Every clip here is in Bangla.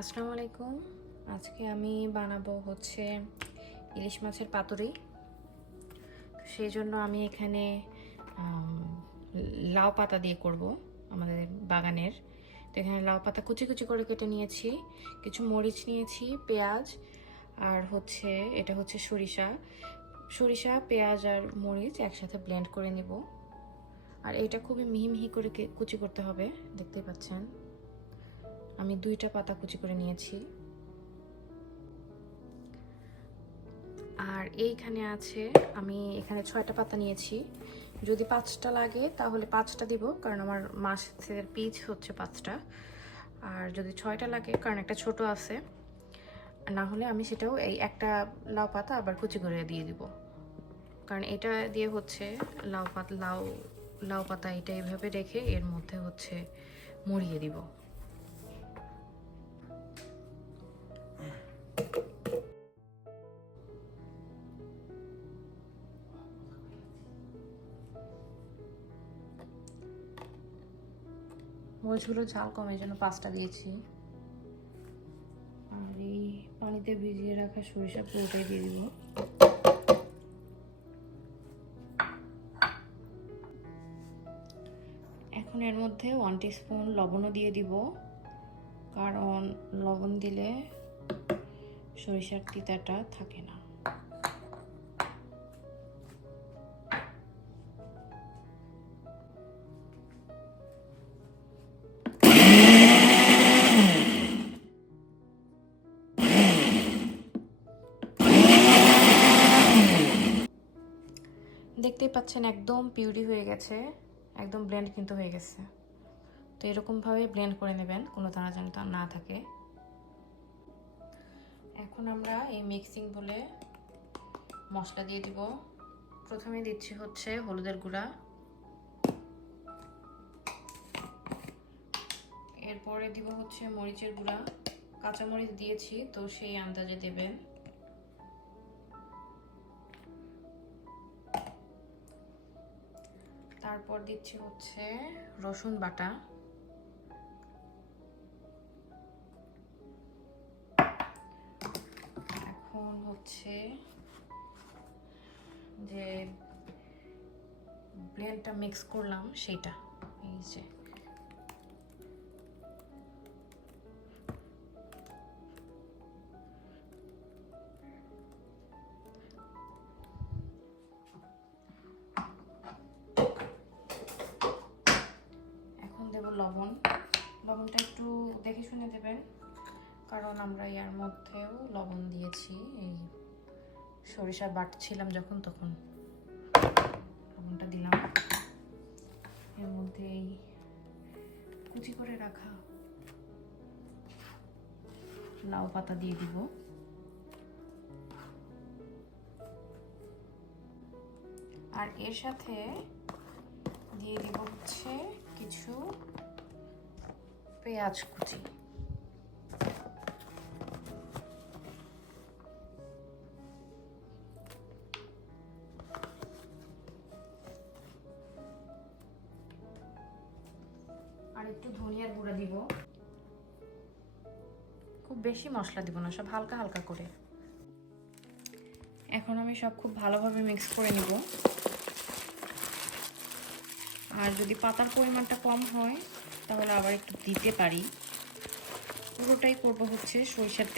আসসালামু আলাইকুম। আজকে আমি বানাবো হচ্ছে ইলিশ মাছের পাতুরি। তো সেই জন্য আমি এখানে লাউ পাতা দিয়ে করব আমাদের বাগানের। তো এখানে লাউ পাতা কুচি কুচি করে কেটে নিয়েছি, কিছু মরিচ নিয়েছি, পেঁয়াজ, আর হচ্ছে এটা হচ্ছে সরিষা পেঁয়াজ আর মরিচ একসাথে ব্লেন্ড করে নেব। আর এটা খুবই মিহি মিহি করে কুচি করতে হবে, দেখতেই পাচ্ছেন। আমি 2টা পাতা কুচি করে নিয়েছি। আর এইখানে আছে, আমি এখানে 6টা পাতা নিয়েছি। যদি 5টা লাগে তাহলে 5টা দিব, কারণ আমার মাছের পিস হচ্ছে 5টা। আর যদি 6টা লাগে, কারণ একটা ছোট আছে, না হলে আমি সেটাও এই একটা লাউ পাতা আবার কুচি করে দিয়ে দিব। কারণ এটা দিয়ে হচ্ছে লাউ পাতা এটা এইভাবে রেখে এর মধ্যে হচ্ছে মুড়িয়ে দিব। মরিচগুলো ঝাল কম, এই জন্য 5টা দিয়েছি। আর এই পানিতে ভিজিয়ে রাখা সরিষা পুরোটাই দিয়ে দিব। এখন এর মধ্যে 1 টিস্পুন লবণও দিয়ে দিব, কারণ লবণ দিলে সরিষার তিতাটা থাকে না। দেখতেই পাচ্ছেন একদম পিউরি হয়ে গেছে, একদম ব্লেন্ড কিন্তু হয়ে গেছে। তো এরকমভাবে ব্লেন্ড করে নেবেন, কোনো দানা যেন না থাকে। এখন আমরা এই মিক্সিং বলে মশলা দিয়ে দিব। প্রথমে দিচ্ছি হচ্ছে হলুদের গুঁড়া, এরপরে দিব হচ্ছে মরিচের গুঁড়া। কাঁচা মরিচ দিয়েছি, তো সেই আন্দাজে দেবেন। তারপর দিচ্ছি হচ্ছে রসুন বাটা, এখন হচ্ছে যে ব্লেন্ডটা মিক্স করলাম সেটা, এই যে এখন দেব লবণ। লবণটা একটু দেখে শুনে দেবেন, কারণ আমরা এর মধ্যেও লবণ দিয়েছি, এই সরিষা বাটছিলাম যখন তখন লবণটা দিলাম। এর মধ্যে এই কুচি করে রাখা লাউ পাতা দিয়ে দিব। আর এর সাথে দিয়ে দিব হচ্ছে কিছু পেঁয়াজ কুচি। আর একটু ধনিয়ার গুঁড়া দিব। খুব বেশি মশলা দিব না, সব হালকা হালকা করে। এখন আমি সব খুব ভালোভাবে মিক্স করে নিব। আর যদি পাতার পরিমাণটা কম হয় তাহলে আবার একটু দিতে পারি। পুরোটাই করব হচ্ছে সরিষার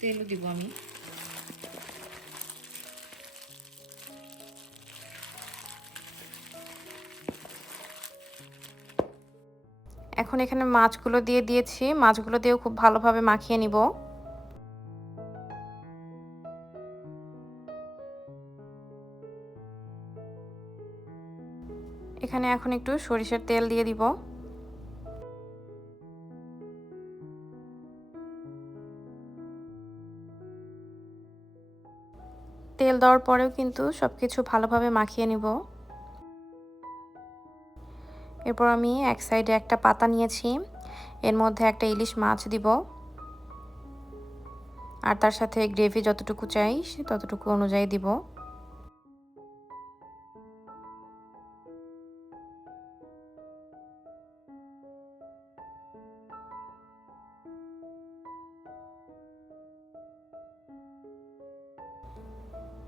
তেলও দিব আমি। এখন এখানে মাছগুলো দিয়ে দিয়েছি, মাছগুলো দিয়েও খুব ভালোভাবে মাখিয়ে নিব। এখানে এখন একটু সরিষার তেল দিয়ে দিব। তেল দেওয়ার পরেও কিন্তু সবকিছু ভালোভাবে মাখিয়ে নিব। এরপর আমি এক সাইডে একটা পাতা নিয়েছি, এর মধ্যে একটা ইলিশ মাছ দিব। আর তার সাথে গ্রেভি যতটুকু চাই ততটুকু অনুযায়ী দিব।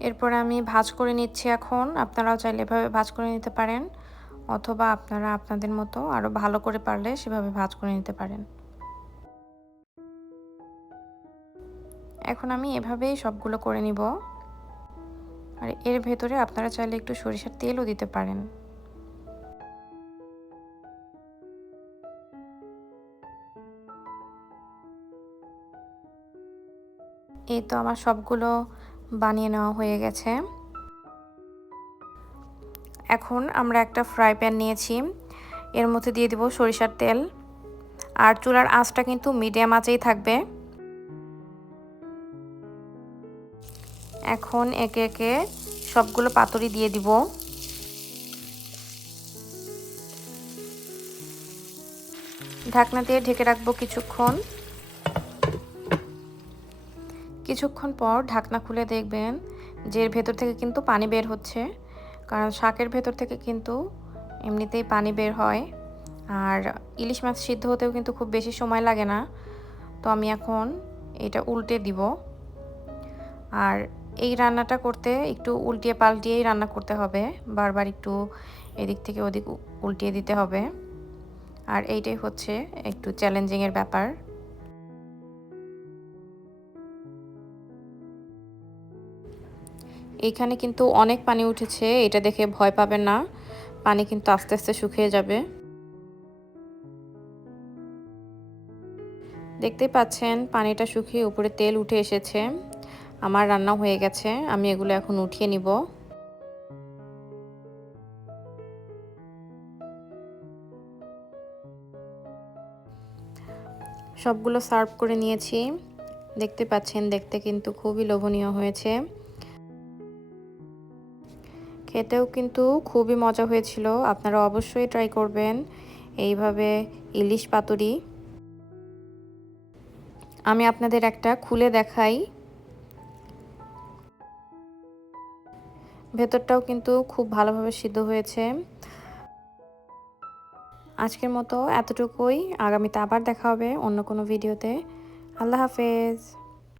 এরপরে আমি ভাঁজ করে নিচ্ছি এখন। আপনারাও চাইলে এভাবে ভাঁজ করে নিতে পারেন, অথবা আপনারা আপনাদের মতো আরও ভালো করে পারলে সেভাবে ভাঁজ করে নিতে পারেন। এখন আমি এভাবেই সবগুলো করে নিব। আর এর ভেতরে আপনারা চাইলে একটু সরিষার তেলও দিতে পারেন। এই তো আমার সবগুলো বানিয়ে নেওয়া হয়ে গেছে। এখন আমরা একটা ফ্রাই প্যান নিয়েছি, এর মধ্যে দিয়ে দিব সরিষার তেল। আর চুলার আঁচটা কিন্তু মিডিয়াম আঁচেই থাকবে। এখন একে একে সবগুলো পাতুরি দিয়ে দিব। ঢাকনা দিয়ে ঢেকে রাখবো কিছুক্ষণ পর ঢাকনা খুলে দেখবেন যে এর ভেতর থেকে কিন্তু পানি বের হচ্ছে, কারণ শাকের ভেতর থেকে কিন্তু এমনিতেই পানি বের হয়। আর ইলিশ মাছ সিদ্ধ হতেও কিন্তু খুব বেশি সময় লাগে না। তো আমি এখন এটা উল্টে দিব। আর এই রান্নাটা করতে একটু উল্টিয়ে পাল্টিয়েই রান্না করতে হবে, বারবার একটু এদিক থেকে ওদিক উল্টিয়ে দিতে হবে। আর এইটাই হচ্ছে একটু চ্যালেঞ্জিংয়ের ব্যাপার। এইখানে কিন্তু অনেক পানি উঠেছে, এটা দেখে ভয় পাবেন না, পানি কিন্তু আস্তে আস্তে শুকিয়ে যাবে। দেখতেই পাচ্ছেন পানিটা শুকিয়ে উপরে তেল উঠে এসেছে। আমার রান্না হয়ে গেছে, আমি এগুলো এখন উঠিয়ে নিব। সবগুলো সার্ভ করে নিয়েছি। দেখতে পাচ্ছেন দেখতে কিন্তু খুবই লোভনীয় হয়েছে, খেতেও কিন্তু খুবই মজা হয়েছিল। আপনারা অবশ্যই ট্রাই করবেন এইভাবে ইলিশ পাতুরি। আমি আপনাদের একটা খুলে দেখাই, ভেতরটাও কিন্তু খুব ভালোভাবে সিদ্ধ হয়েছে। আজকের মতো এতটুকুই, আগামীতে আবার দেখা হবে অন্য কোনো ভিডিওতে। আল্লাহ হাফেজ।